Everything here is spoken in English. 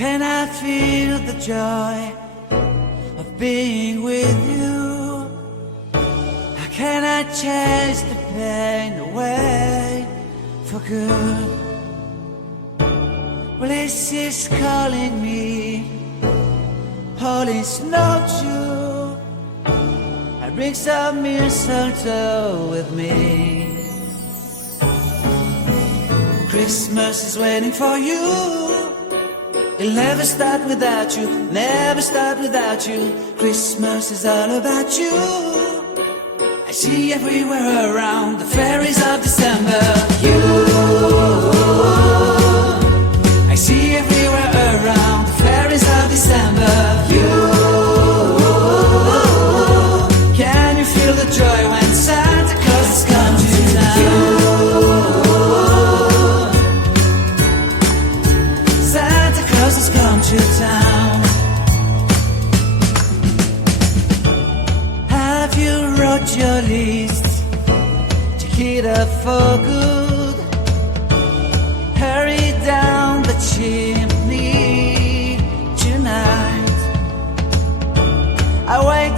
Can I feel the joy of being with you? How can I chase the pain away for good? Well, this is calling me, all is not true. I bring some mistletoe with me. Christmas is waiting for you. It'll never start without you, never start without you. Christmas is all about you. I see everywhere around the fairies of December. You, I see everywhere around the fairies of December. You, can you feel the joy when Santa Claus has come to town? Santa Claus has come to town. Have you wrote your list? Check it up for good. Hurry down the chimney tonight. I wait